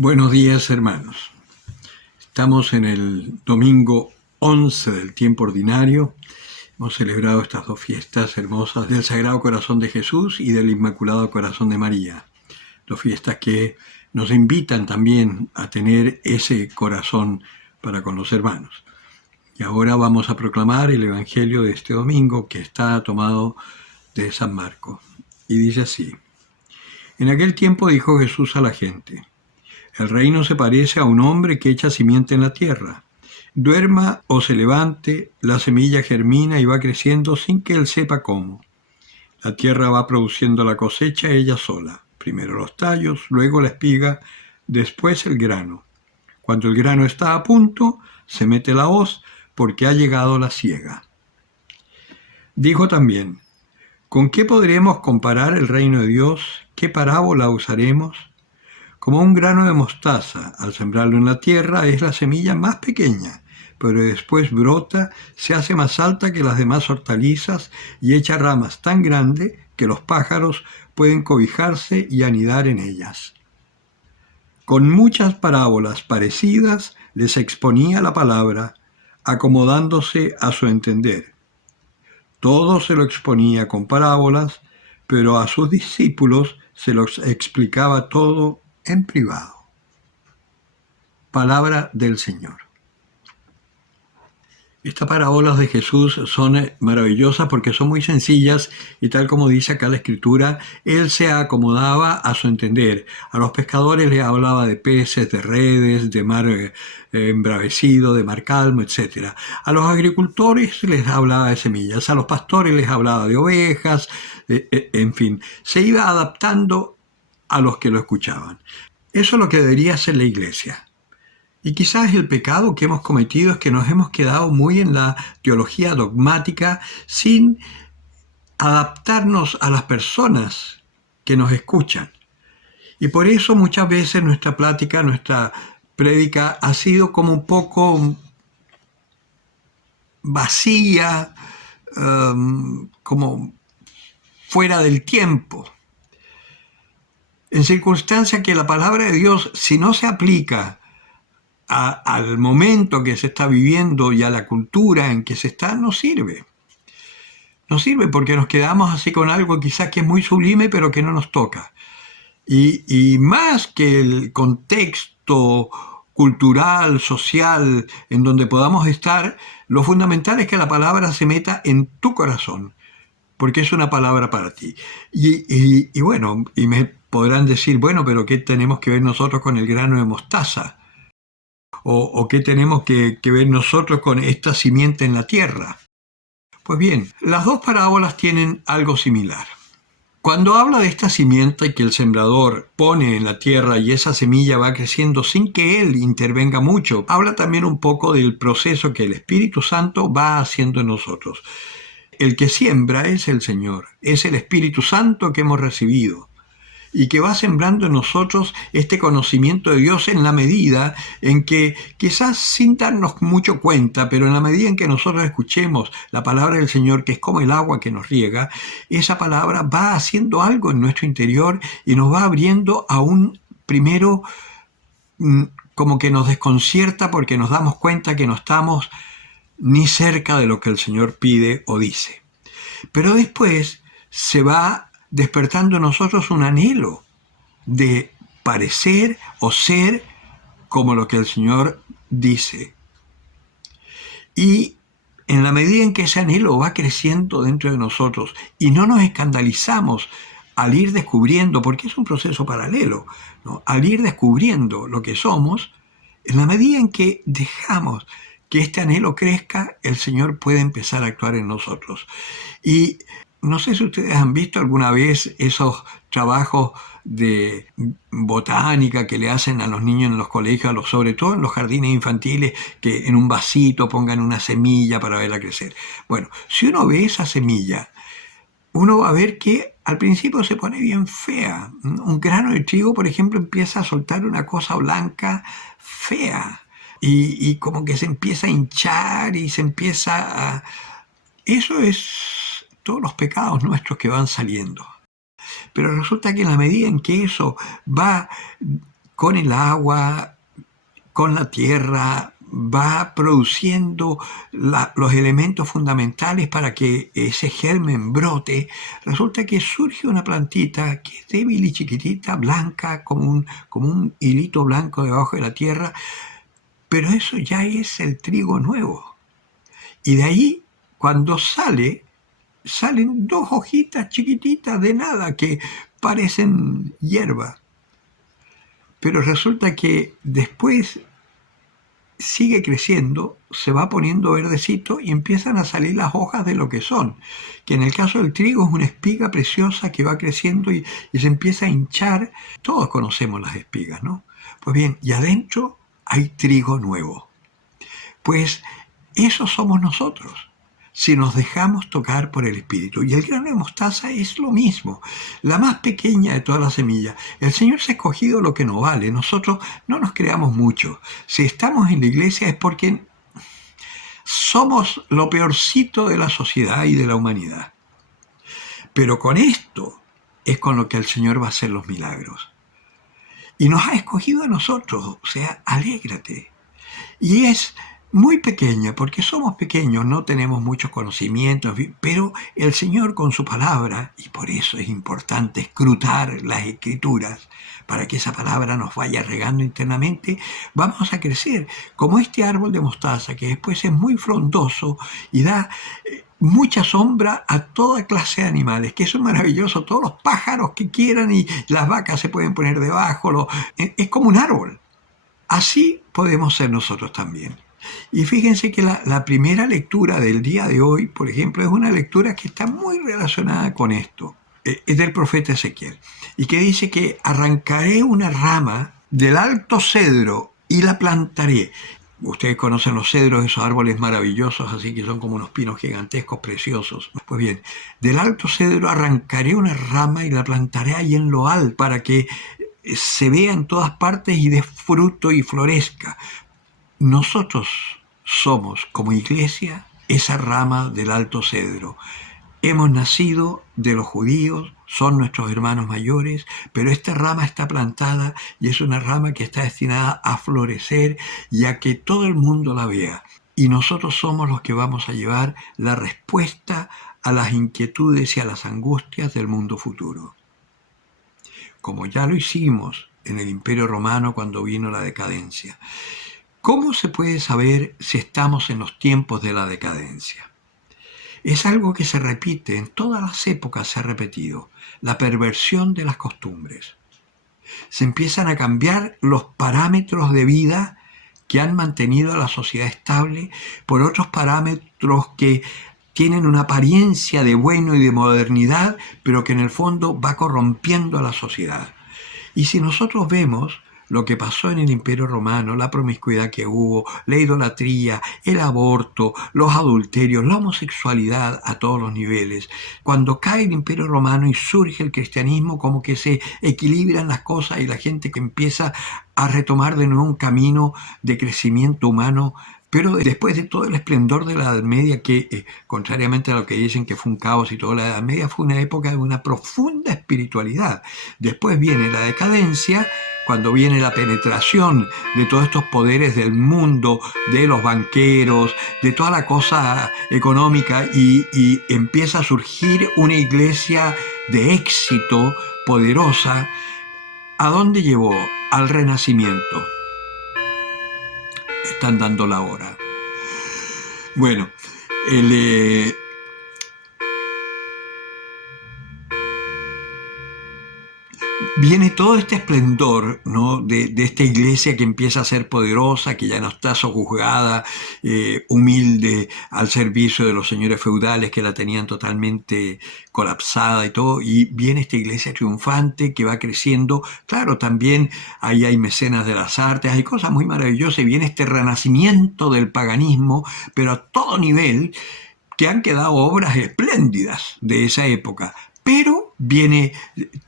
Buenos días, hermanos. Estamos en el domingo 11 del tiempo ordinario. Hemos celebrado estas dos fiestas hermosas del Sagrado Corazón de Jesús y del Inmaculado Corazón de María. Dos fiestas que nos invitan también a tener ese corazón para con los hermanos. Y ahora vamos a proclamar el Evangelio de este domingo, que está tomado de San Marcos. Y dice así: En aquel tiempo dijo Jesús a la gente: el reino se parece a un hombre que echa simiente en la tierra. Duerma o se levante, la semilla germina y va creciendo sin que él sepa cómo. La tierra va produciendo la cosecha ella sola. Primero los tallos, luego la espiga, después el grano. Cuando el grano está a punto, se mete la hoz porque ha llegado la siega. Dijo también: ¿con qué podremos comparar el reino de Dios? ¿Qué parábola usaremos? Como un grano de mostaza, al sembrarlo en la tierra, es la semilla más pequeña, pero después brota, se hace más alta que las demás hortalizas y echa ramas tan grandes que los pájaros pueden cobijarse y anidar en ellas. Con muchas parábolas parecidas les exponía la palabra, acomodándose a su entender. Todo se lo exponía con parábolas, pero a sus discípulos se los explicaba todo en privado. Palabra del Señor. Estas parábolas de Jesús son maravillosas porque son muy sencillas y, tal como dice acá la Escritura, Él se acomodaba a su entender. A los pescadores les hablaba de peces, de redes, de mar embravecido, de mar calmo, etc. A los agricultores les hablaba de semillas, a los pastores les hablaba de ovejas, en fin, se iba adaptando a los que lo escuchaban. Eso es lo que debería hacer la Iglesia. Y quizás el pecado que hemos cometido es que nos hemos quedado muy en la teología dogmática sin adaptarnos a las personas que nos escuchan. Y por eso muchas veces nuestra plática, nuestra prédica ha sido como un poco vacía, como fuera del tiempo. En circunstancia que la palabra de Dios, si no se aplica al momento que se está viviendo y a la cultura en que se está, no sirve. No sirve porque nos quedamos así con algo quizás que es muy sublime, pero que no nos toca. Y más que el contexto cultural, social, en donde podamos estar, lo fundamental es que la palabra se meta en tu corazón, porque es una palabra para ti. Y bueno, y me podrán decir, bueno, pero ¿qué tenemos que ver nosotros con el grano de mostaza? ¿O qué tenemos que ver nosotros con esta simiente en la tierra? Pues bien, las dos parábolas tienen algo similar. Cuando habla de esta simiente que el sembrador pone en la tierra y esa semilla va creciendo sin que él intervenga mucho, habla también un poco del proceso que el Espíritu Santo va haciendo en nosotros. El que siembra es el Señor, es el Espíritu Santo que hemos recibido y que va sembrando en nosotros este conocimiento de Dios en la medida en que, quizás sin darnos mucho cuenta, pero en la medida en que nosotros escuchemos la palabra del Señor, que es como el agua que nos riega, esa palabra va haciendo algo en nuestro interior y nos va abriendo a un primero como que nos desconcierta porque nos damos cuenta que no estamos ni cerca de lo que el Señor pide o dice. Pero después se va despertando en nosotros un anhelo de parecer o ser como lo que el Señor dice. Y en la medida en que ese anhelo va creciendo dentro de nosotros y no nos escandalizamos al ir descubriendo, porque es un proceso paralelo, ¿no? Al ir descubriendo lo que somos, en la medida en que dejamos que este anhelo crezca, el Señor puede empezar a actuar en nosotros. Y no sé si ustedes han visto alguna vez esos trabajos de botánica que le hacen a los niños en los colegios, sobre todo en los jardines infantiles, que en un vasito pongan una semilla para verla crecer. Bueno, si uno ve esa semilla, uno va a ver que al principio se pone bien fea. Un grano de trigo, por ejemplo, empieza a soltar una cosa blanca fea y como que se empieza a hinchar y se empieza a... Eso es todos los pecados nuestros que van saliendo. Pero resulta que en la medida en que eso va con el agua, con la tierra, va produciendo los elementos fundamentales para que ese germen brote. Resulta que surge una plantita que es débil y chiquitita, blanca, como un hilito blanco debajo de la tierra, pero eso ya es el trigo nuevo. Y de ahí, cuando salen dos hojitas chiquititas de nada que parecen hierba. Pero resulta que después sigue creciendo, se va poniendo verdecito y empiezan a salir las hojas de lo que son. Que en el caso del trigo es una espiga preciosa que va creciendo y se empieza a hinchar. Todos conocemos las espigas, ¿no? Pues bien, y adentro hay trigo nuevo. Pues eso somos nosotros, si nos dejamos tocar por el Espíritu. Y el grano de mostaza es lo mismo, la más pequeña de todas las semillas. El Señor se ha escogido lo que no vale. Nosotros no nos creamos mucho. Si estamos en la iglesia es porque somos lo peorcito de la sociedad y de la humanidad. Pero con esto es con lo que el Señor va a hacer los milagros. Y nos ha escogido a nosotros, o sea, alégrate. Y es muy pequeña, porque somos pequeños, no tenemos muchos conocimientos, pero el Señor con su palabra, y por eso es importante escrutar las Escrituras, para que esa palabra nos vaya regando internamente, vamos a crecer como este árbol de mostaza, que después es muy frondoso y da mucha sombra a toda clase de animales, que eso es maravilloso, todos los pájaros que quieran y las vacas se pueden poner debajo, es como un árbol. Así podemos ser nosotros también. Y fíjense que la primera lectura del día de hoy, por ejemplo, es una lectura que está muy relacionada con esto. Es del profeta Ezequiel. Y que dice que arrancaré una rama del alto cedro y la plantaré. Ustedes conocen los cedros, esos árboles maravillosos, así que son como unos pinos gigantescos, preciosos. Pues bien, del alto cedro arrancaré una rama y la plantaré ahí en lo alto para que se vea en todas partes y dé fruto y florezca. Nosotros somos, como iglesia, esa rama del alto cedro. Hemos nacido de los judíos, son nuestros hermanos mayores, pero esta rama está plantada y es una rama que está destinada a florecer y a que todo el mundo la vea. Y nosotros somos los que vamos a llevar la respuesta a las inquietudes y a las angustias del mundo futuro. Como ya lo hicimos en el Imperio Romano cuando vino la decadencia. ¿Cómo se puede saber si estamos en los tiempos de la decadencia? Es algo que se repite, en todas las épocas se ha repetido, la perversión de las costumbres. Se empiezan a cambiar los parámetros de vida que han mantenido a la sociedad estable por otros parámetros que tienen una apariencia de bueno y de modernidad, pero que en el fondo va corrompiendo a la sociedad. Y si nosotros vemos lo que pasó en el Imperio Romano, la promiscuidad que hubo, la idolatría, el aborto, los adulterios, la homosexualidad a todos los niveles. Cuando cae el Imperio Romano y surge el cristianismo, como que se equilibran las cosas y la gente que empieza a retomar de nuevo un camino de crecimiento humano. Pero después de todo el esplendor de la Edad Media, que contrariamente a lo que dicen que fue un caos y toda la Edad Media, fue una época de una profunda espiritualidad. Después viene la decadencia, cuando viene la penetración de todos estos poderes del mundo, de los banqueros, de toda la cosa económica, y empieza a surgir una iglesia de éxito, poderosa. ¿A dónde llevó? Al Renacimiento. Están dando la hora. Bueno, viene todo este esplendor, ¿no? de esta iglesia que empieza a ser poderosa, que ya no está sojuzgada, humilde, al servicio de los señores feudales que la tenían totalmente colapsada y todo, y viene esta iglesia triunfante que va creciendo. Claro, también ahí hay mecenas de las artes, hay cosas muy maravillosas, y viene este renacimiento del paganismo, pero a todo nivel, que han quedado obras espléndidas de esa época. Pero viene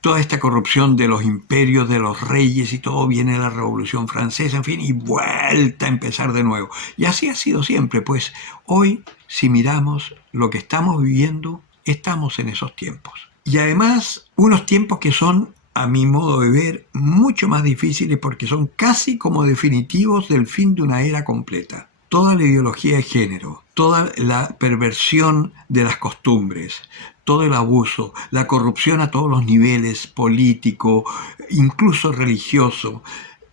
toda esta corrupción de los imperios, de los reyes y todo, viene la Revolución Francesa, en fin, y vuelta a empezar de nuevo. Y así ha sido siempre, pues hoy, si miramos lo que estamos viviendo, estamos en esos tiempos. Y además, unos tiempos que son a mi modo de ver, mucho más difíciles porque son casi como definitivos del fin de una era completa. Toda la ideología de género, toda la perversión de las costumbres, todo el abuso, la corrupción a todos los niveles, político, incluso religioso,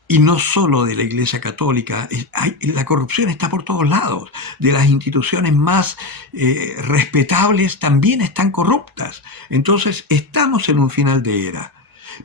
y no solo de la Iglesia Católica, la corrupción está por todos lados. De las instituciones más respetables también están corruptas. Entonces estamos en un final de era.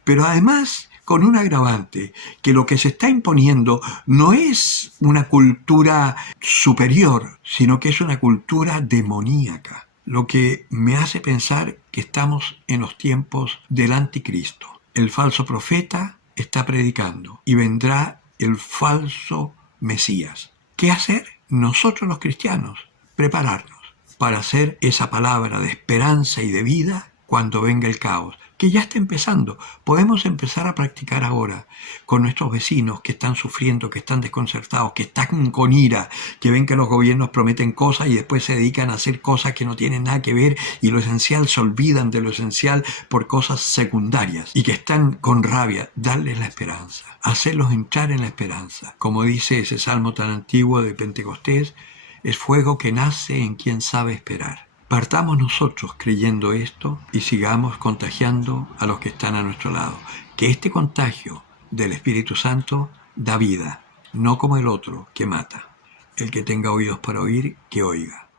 Pero además con un agravante, que lo que se está imponiendo no es una cultura superior, sino que es una cultura demoníaca. Lo que me hace pensar que estamos en los tiempos del anticristo. El falso profeta está predicando y vendrá el falso Mesías. ¿Qué hacer? Nosotros los cristianos, prepararnos para hacer esa palabra de esperanza y de vida cuando venga el caos, que ya está empezando. Podemos empezar a practicar ahora con nuestros vecinos que están sufriendo, que están desconcertados, que están con ira, que ven que los gobiernos prometen cosas y después se dedican a hacer cosas que no tienen nada que ver y lo esencial se olvidan de lo esencial por cosas secundarias y que están con rabia. Darles la esperanza, hacerlos entrar en la esperanza. Como dice ese salmo tan antiguo de Pentecostés, es fuego que nace en quien sabe esperar. Partamos nosotros creyendo esto y sigamos contagiando a los que están a nuestro lado. Que este contagio del Espíritu Santo da vida, no como el otro que mata. El que tenga oídos para oír, que oiga.